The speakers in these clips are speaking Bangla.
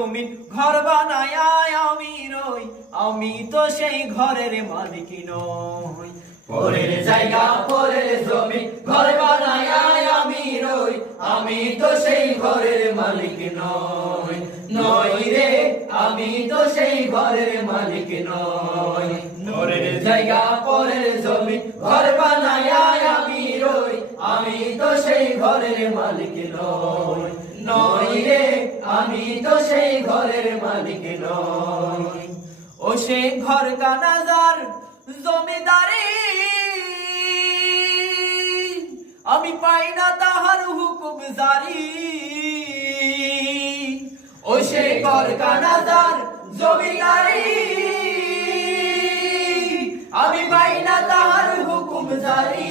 জমি ঘর বানায় আমি রই, আমি তো সেই ঘরের মালিক নই। পরের জায়গা পরের জমি ঘর বানায় আমি রই, আমি তো সেই ঘরের মালিক নই। নই রে, আমি তো সেই ঘরের মালিক নই। পরের জায়গা পরের জমি ঘর বানায় আমি রই, আমি তো সেই ঘরের মালিক নই। নই রে, আমি তো সেই ঘরের মালিক নই। ও সেই ঘর কানাজার জমিদারি, আমি পাই না তাহার হুকুম জারি। ও সেই ঘর কানাজার জমিদারি, আমি পাই না তাহার হুকুম জারি।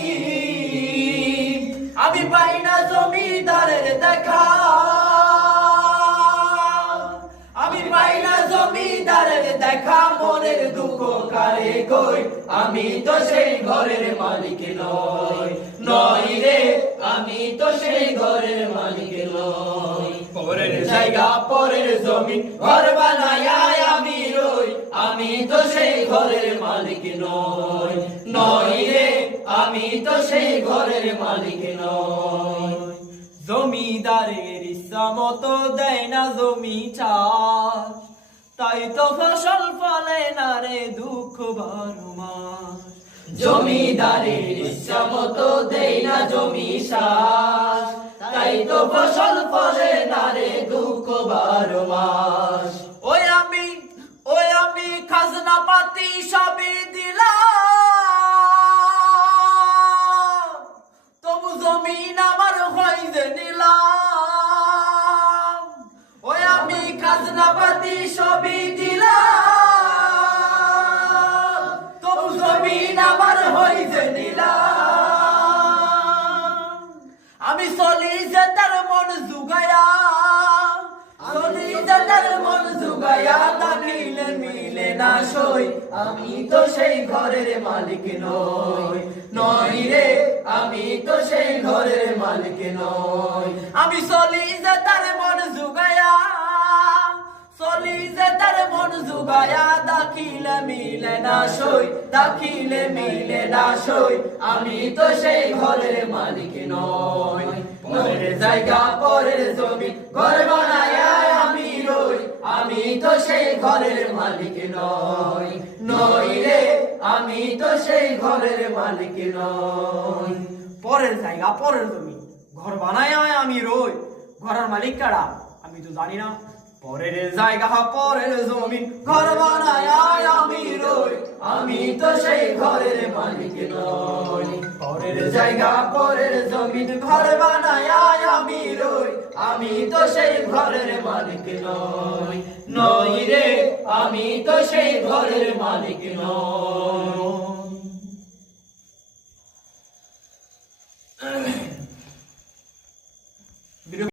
আমি পাই না জমিদারের দেখা, আমি পাই না জমিদারের দেখা। মনের দুঃখ কারে কই, আমি তো সেই ঘরের মালিক নই। নই রে, আমি তো সেই ঘরের মালিক নই। পরের জায়গা পরের জমি ঘর বানায় আমি রই, আমি তো সেই ঘরের মালিক নই। নই রে, আমি তো সেই ঘরের মালিক নই। জমিদারের ইচ্ছা মতো দেয় না জমি চাষ, তাই তো ফসল ফলে না রে দুঃখ বারো মাস। জমিদারের ইচ্ছা মতো দেই না জমি চাষ, তাই তো ফসল ফলে না রে দুঃখ বারো মাস। ওই আমি খাজনা পাতি সবই দিলাম, তবু জমিন আমার হয় যে নিলাম। ওই আমি খাজনা পাতি সবই দিলাম, তবু জমিন আমার হয় যে নিলাম। আমি চলি যে তার মন জুগায়া, চলি যে তার মন জুগায়া, দাখিলে মিলে না সই, আমি তো সেই ঘরের মালিক নই। নই রে, আমি তো সেই ঘরের মালিক নই। আমি চলি যে তার মন জুগায়া, চলি যে তার মন জুগায়া, দাখিলে মিলে না সই, দাখিলে মিলে না সই, আমি তো সেই ঘরের মালিক নই। পরের জায়গা পরের জমি ঘর বানায় আমি রই, আমি তো সেই ঘরের মালিক নই। নই রে, আমি তো সেই ঘরের মালিক নই। পরের জায়গা পরের জমি ঘর বানায় আমি রই, ঘরের মালিক কারা আমি তো জানি না। পরের জায়গা পরের জমি ঘর বানায় আমি রই, আমি তো সেই ঘরের মালিক নই। পরের জায়গা পরের জমিন ঘর বানায় আমি রই, আমি তো সেই ঘরের মালিক নই। নই রে, আমি তো সেই ঘরের মালিক নই।